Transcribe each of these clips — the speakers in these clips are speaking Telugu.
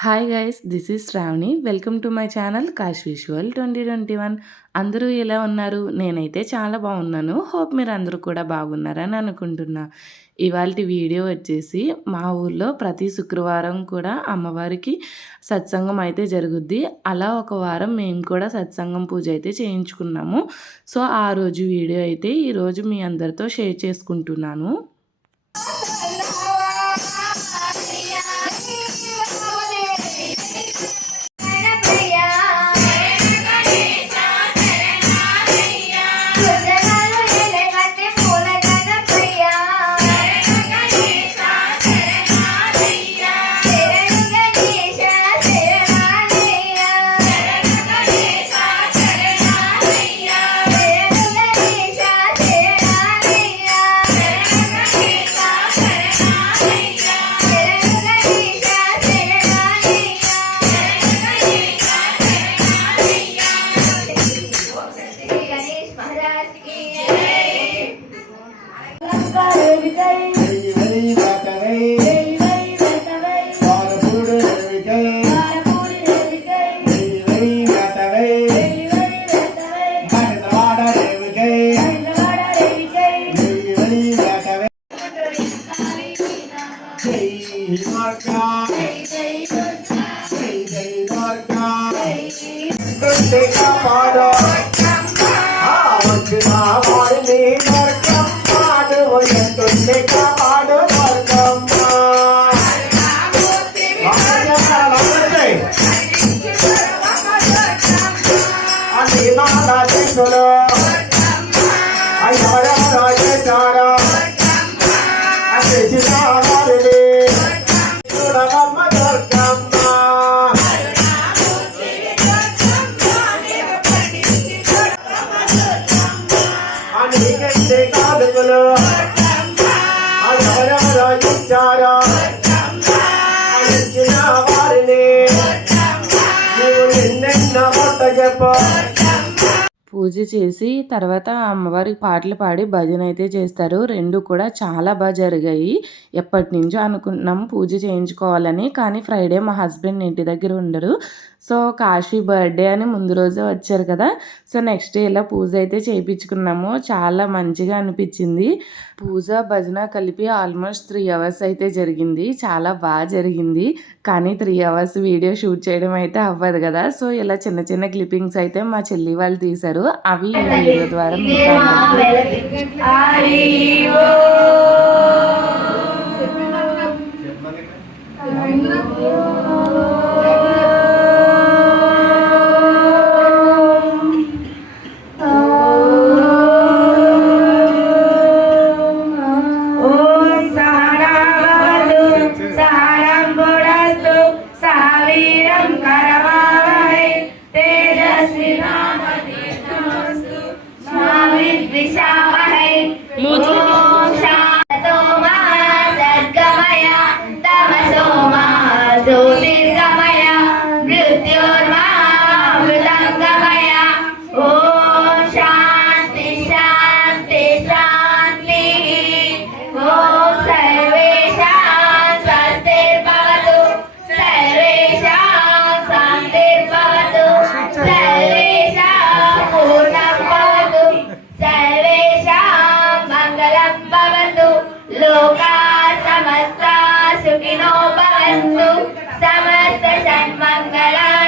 Hi guys this is Shravani welcome to my channel cash visual twenty twenty one అందరూ ఎలా ఉన్నారు? నేనైతే చాలా బాగున్నాను. హోప్ మీరు అందరూ కూడా బాగున్నారని అనుకుంటున్నా. ఇవాళ వీడియో వచ్చేసి మా ఊర్లో ప్రతి శుక్రవారం కూడా అమ్మవారికి సత్సంగం అయితే జరుగుద్ది. అలా ఒక వారం మేము కూడా సత్సంగం పూజ అయితే చేయించుకున్నాము. సో ఆ రోజు వీడియో అయితే ఈరోజు మీ అందరితో షేర్ చేసుకుంటున్నాను. birthday, my father. పూజ చేసి తర్వాత అమ్మవారికి పాటలు పాడి భజన అయితే చేస్తారు. రెండు కూడా చాలా బాగా జరిగాయి. ఎప్పటి నుంచో అనుకున్నాం పూజ చేయించుకోవాలని. కానీ ఫ్రైడే మా హస్బెండ్ ఇంటి దగ్గర ఉండరు. సో కాశీ బర్త్డే అని ముందు రోజే వచ్చారు కదా. సో నెక్స్ట్ డే ఇలా పూజ అయితే చేయించుకున్నాము. చాలా మంచిగా అనిపించింది. పూజ భజన కలిపి ఆల్మోస్ట్ త్రీ అవర్స్ అయితే జరిగింది. చాలా బాగా జరిగింది. కానీ త్రీ అవర్స్ వీడియో షూట్ చేయడం అయితే అవ్వదు కదా. సో ఇలా చిన్న చిన్న క్లిప్పింగ్స్ అయితే మా చెల్లి వాళ్ళు తీశారు. అవి ఈ వీడియో ద్వారా మీకు Dole. സമസ്ത സന്മംഗളാ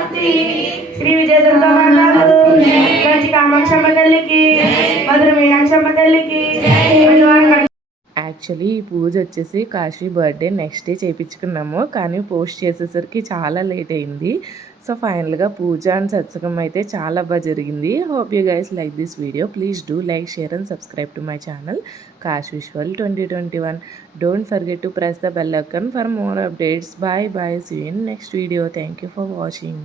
మూర్తి శ్రీ విజయ మంచి కామాక్షమ్మ తల్లికి మధుర మీనాక్షమ్మ తల్లికి యాక్చువల్లీ ఈ పూజ వచ్చేసి కాశీ బర్త్డే నెక్స్ట్ డే చేయించుకున్నాము కానీ పోస్ట్ చేసేసరికి చాలా లేట్ అయింది. సో ఫైనల్గా పూజ అండ్ సత్సంగం అయితే చాలా బాగా జరిగింది. Hope you guys like this video please do like share and subscribe to my channel cash visual twenty twenty one don't forget to press the bell icon for more updates bye bye see in next video thank you for watching